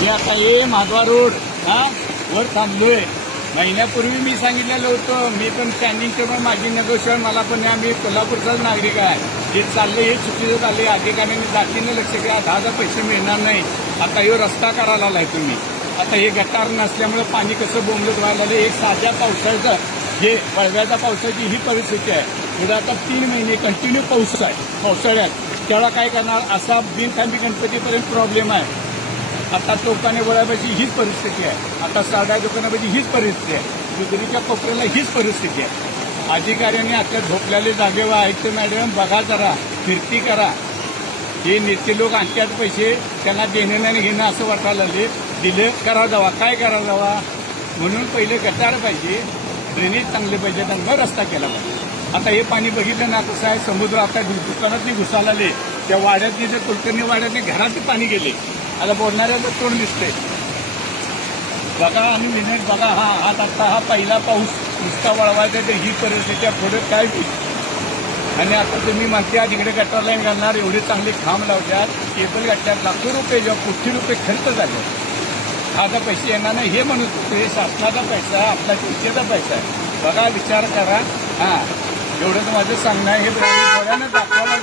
मी आता ये माधवा रोड हा वर थांबलोय. महिन्यापूर्वी मी सांगितलेलं होतं मी पण स्टँडिंग टेबल माझी नेगोशिएट मला पण आम्ही कोल्हापूरचाच नागरिक आहे. जे चाललंय हे चुकीचं चाललंय अधिकाऱ्यांनी जातीने लक्ष द्या दहा हजार पैसे मिळणार नाही. आता हे रस्ता करायला आलाय तुम्ही. आता हे गटार नसल्यामुळे पाणी कसं बोंबलत व्हायला लागलं एक साध्या पावसाचं हे वळव्याच्या पावसाची ही परिस्थिती आहे. पुढे आता तीन महिने कंटिन्यू पाऊस आहे. पावसाळ्यात. त्याला काय करणार? असा बिनथांबी गणपतीपर्यंत प्रॉब्लेम आहे. आता टोकाने वळापाशी हीच परिस्थिती आहे. आता साध्या दुकानापाशी हीच परिस्थिती आहे. दुसरीच्या कोपऱ्याला हीच परिस्थिती आहे. अधिकाऱ्यांनी आता झोपलेले जागेवर ऐकतो मॅडम बघा जरा फिरती करा. हे नेते लोक आणतात पैसे त्यांना देणं नाही घेणं असं वाटायला लागले. दिले करा जावा. काय करा जावा? म्हणून पहिले गटार पाहिजे ड्रेनेज चांगले पाहिजे त्यांना रस्ता केला पाहिजे. आता हे पाणी बघितलं ना कसं आहे समुद्र आता दुकानातली घुसायला आले त्या वाड्यातली जे कुलकर्णी वाड्यातले घरातले पाणी गेले आता बोलणाऱ्याचं तोंड दिसते बघा आणि मिनिट बघा हा आज आता हा पहिला पाऊस नुसता वळवायचा तर ही परिस्थिती पुढे काय होईल? आणि आता तुम्ही म्हणते तिकडे गटर लाईन घालणार एवढे चांगले खांब लावतात केबल घातल्यात लाखो रुपये जेव्हा कोटी रुपये खर्च झाले. आता पैसे येणार नाही हे म्हणत होतो हे शासनाचा पैसा आहे आपला जनतेचा पैसा आहे. बघा विचार करा. हा एवढंच माझं सांगणं आहे हे दाखवायला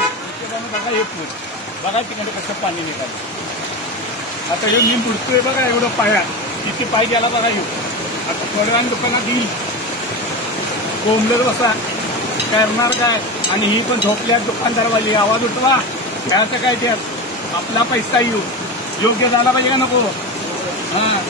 बघा हे पूर. बघा तिकडे कसं पाणी निघालं. आता हे मी बुडतोय बघा एवढं पाया. किती पाय गेला बघा येऊ आता थोड्या वेळाने दुकानात येईल कोंबलं बसा. करणार काय? आणि ही पण झोपल्या दुकानदारवाली आवाज उठवा. काय असं काय त्यात? आपला पैसा येऊ. योग्य झाला पाहिजे का नको? हा.